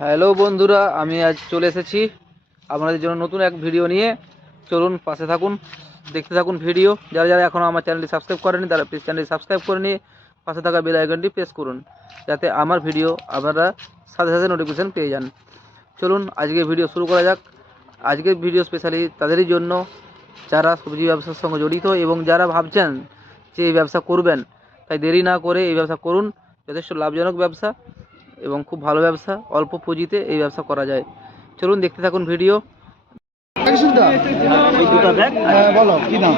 Hello বন্ধুরা, আমি আজ চলে এসেছি আপনাদের জন্য নতুন এক ভিডিও নিয়ে। চলুন পাশে থাকুন, দেখতে থাকুন ভিডিও। যারা যারা এখনও আমার চ্যানেলটি সাবস্ক্রাইব করেনি তারা প্লিজ চ্যানেলটি সাবস্ক্রাইব করে নিয়ে পাশে থাকা বেল আইকনটি প্রেস করুন, যাতে আমার ভিডিও আপনারা সাথে সাথে নোটিফিকেশান পেয়ে যান। চলুন আজকে ভিডিও শুরু করা যাক। আজকের ভিডিও স্পেশালি তাদেরই জন্য যারা সবজি ব্যবসার সঙ্গে জড়িত এবং যারা ভাবছেন যে এই ব্যবসা করবেন, তাই দেরি না করে এই ব্যবসা করুন। যথেষ্ট লাভজনক ব্যবসা এবং খুব ভালো ব্যবসা, অল্প পুঁজিতে এই ব্যবসা করা যায়। চলুন দেখতে থাকুন ভিডিও। বলো কি দাম?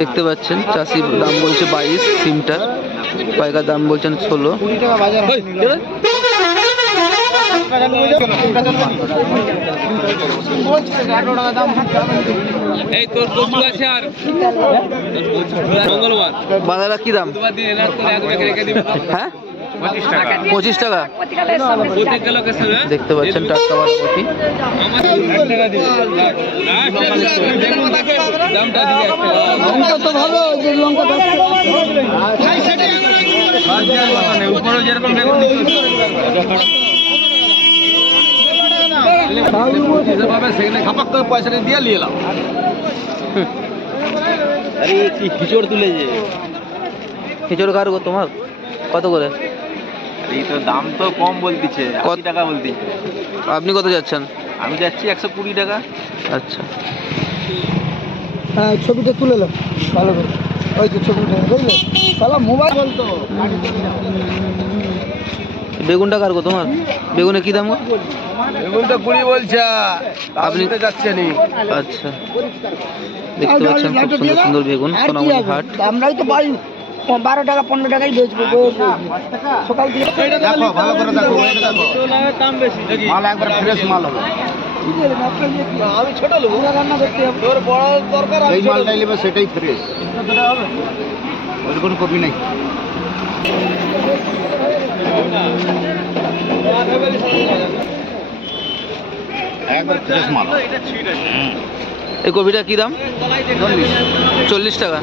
দেখতে পাচ্ছেন চাষির দাম বলছে 22, সিমটার পাইকার দাম বলছেন 16। বাঁধাটা কি দাম? হ্যাঁ, 25 টাকা। দেখতে পাচ্ছেন টাটকা বাঁধাকপি। পয়সা দিয়ে নিয়ে এলাম। আরে কি খিচুড় তুলেছে? খিচুড় কার গো তোমার? কত করে? এই তো দাম তো কম বলতিছে, 80 টাকা বলতিছে। আপনি কত যাচ্ছেন? আমি যাচ্ছি 120 টাকা। আচ্ছা, হ্যাঁ, ছবিটা তুলে নাও ভালো করে। ওই তো ছবিটা বুঝলে, তাহলে মোবাইল বলতো। বেগুনটা কার গো তোমার? বেগুনে কি দাম গো? বেগুন তো 20 বলছে, আপনি তো যাচ্ছে নি। আচ্ছা, দেখতে পাচ্ছেন খুব সুন্দর সুন্দর বেগুন, সোনামণি হাট। আমরাই তো পাই 12 টাকা 15 টাকাই বেচবো সকাল থেকে। দেখো ভালো করে দেখো, ওইটা দেখো, মাল একবার ফ্রেশ মাল হবে। আমি ছোট লোক, রান্না করতে হবে। তোর বড় দরকার, এই মালটাই নেবে সেটাই ফ্রেশ, ওই কোনো কপি নাই। একবার ফ্রেশ মাল। এই কপিটা কি দাম? 40 টাকা।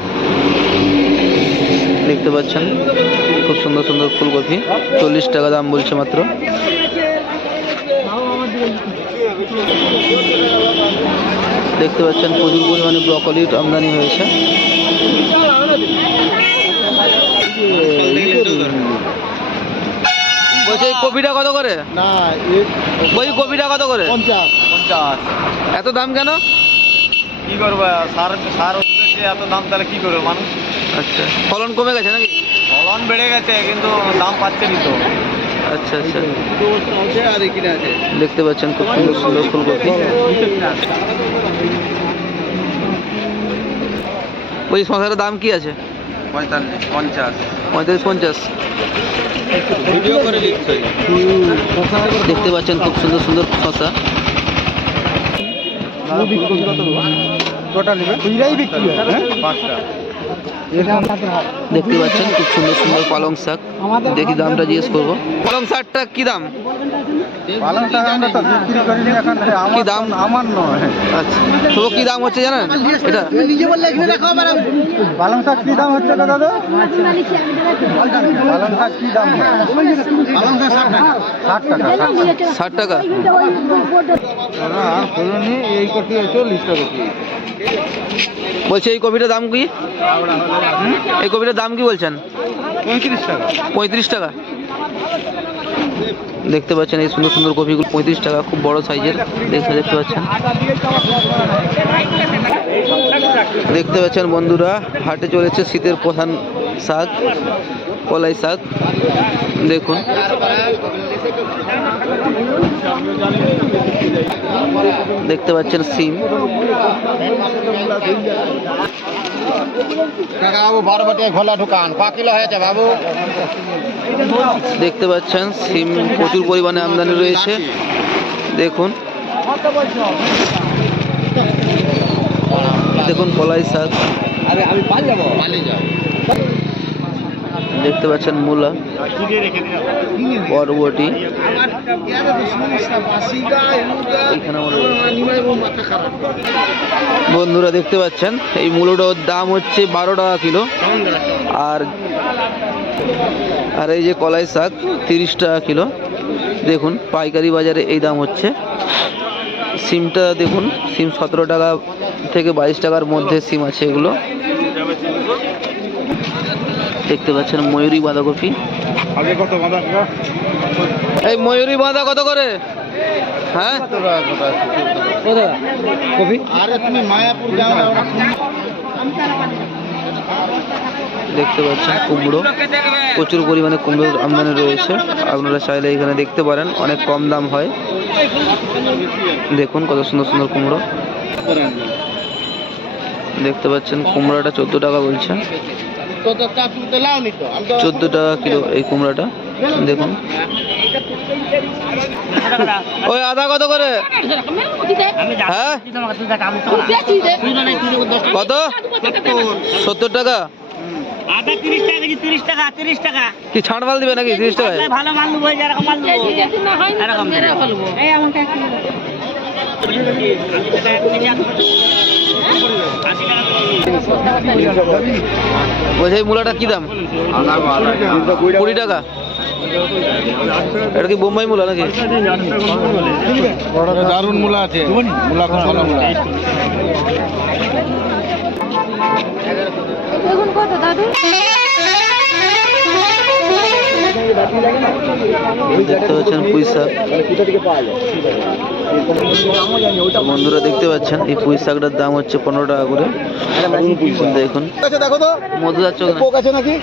দেখতে পাচ্ছেন খুব সুন্দর সুন্দর ফুলকপি, 40 টাকা দাম বলছে মাত্র। দেখতে পাচ্ছেন প্রচুর পরিমাণে ব্রকলির আমদানি হয়েছে। বলছি এই কপিটা কত করে? না, বলছি কপিটা কত করে? 50। এত দাম কেন? কি করবো, সার হচ্ছে এত দাম, তাহলে কি করবে মানুষ? আচ্ছা, ফলন কমে গেছে নাকি? ফলন বেড়ে গেছে কিন্তু দাম পাচ্ছে নি তো। আচ্ছা আচ্ছা, আর এখানে আছে, দেখতে পাচ্ছেন খুব সুন্দর সুন্দর ফুলকপি। ওই শশার দাম কি আছে? 45, 50। 45-50। ভিডিও করে লিখছে। দেখতে পাচ্ছেন খুব সুন্দর সুন্দর শশা। টোটাল বিক্রি হয় 5টা। দেখতে পাচ্ছেন খুব সুন্দর সুন্দর পালং শাক। দেখি দামটা জিজ্ঞেস করবো। পালং শাকটা কি দাম? পালং শাক আমরা তো বিক্রি করিনি এখন, কি দাম? আমার নয়। আচ্ছা, তো কি দাম হচ্ছে জানেন এটা? পালং শাক কি দাম হচ্ছে দাদা? পালং শাক কি দাম? পালং শাক 60 টাকা। 60 টাকা। এই কপি 40 টাকা। বলছি এই কপিটার দাম কি? এই কপিটার দাম কি বলছেন? 35 টাকা। 35 টাকা। দেখতে পাচ্ছেন এই সুন্দর সুন্দর কপিগুলো 35 টাকা, খুব বড় সাইজের। দেখতে পাচ্ছেন, দেখতে পাচ্ছেন বন্ধুরা, হাটে চলেছে শীতের প্রধান শাক, কলাই শাক। দেখুন দেখতে পাচ্ছেন সিম। বাবু 12 বাটিয়া খোলা দোকান, 5 কিলো হয়েছে বাবু। দেখতে পাচ্ছেন সিম প্রচুর পরিমাণে আমদানি রয়েছে। দেখুন দেখুন কলাই শাক। আরে আমি পালিয়ে যাবো, পালিয়ে যাও। দেখতে পাচ্ছেন মূলা, বরবটি, এখানে আমরা বন্ধুরা দেখতে পাচ্ছেন এই মূলোটার দাম হচ্ছে 12 টাকা কিলো। আর আর এই যে কলাই শাক 30 টাকা কিলো। দেখুন পাইকারি বাজারে এই দাম হচ্ছে। সিমটা দেখুন, সিম 17 টাকা থেকে 22 টাকার মধ্যে সিম আছে এগুলো। দেখতে পাচ্ছেন ময়ূরী বাঁধাকপি। এই ময়ূরী বাঁধা কত করে? হ্যাঁ কপি। আরে তুমি মায়াপুর যাও। দেখতে পাচ্ছেন কুমড়ো, প্রচুর পরিমাণে কুমড়োর আমদানি রয়েছে। আপনারা চাইলে এখানে দেখতে পারেন, অনেক কম দাম হয়। দেখুন কত সুন্দর সুন্দর কুমড়ো। দেখতে পাচ্ছেন কুমড়োটা 14 টাকা বলছে, 14 টাকা কিলো এই কুমড়োটা। দেখুন ওই আদা কত করে? হ্যাঁ কত? 70 টাকা। আদা 30 টাকা কেজি, 30 টাকা, 30 টাকা। কি ছাড় মাল দিবে নাকি 30 টাকায়? ভালো মাল নেবো, এরকম মাল নেবো। এরকম এই আমাকে বলছি এই মূলাটা কি দাম? 20 টাকা। এটা কি বোম্বাই মূলা নাকি? দারুন মূলা আছে, মূলা খুব ভালো মূলা। বেগুন কত দাদু? দেখতে পাচ্ছেন পুঁই শাক। বন্ধুরা দেখতে পাচ্ছেন এই পুঁই শাকটার দাম হচ্ছে 15 টাকা করে। দেখুন দেখো তো মধু যাচ্ছে পোক আছে নাকি?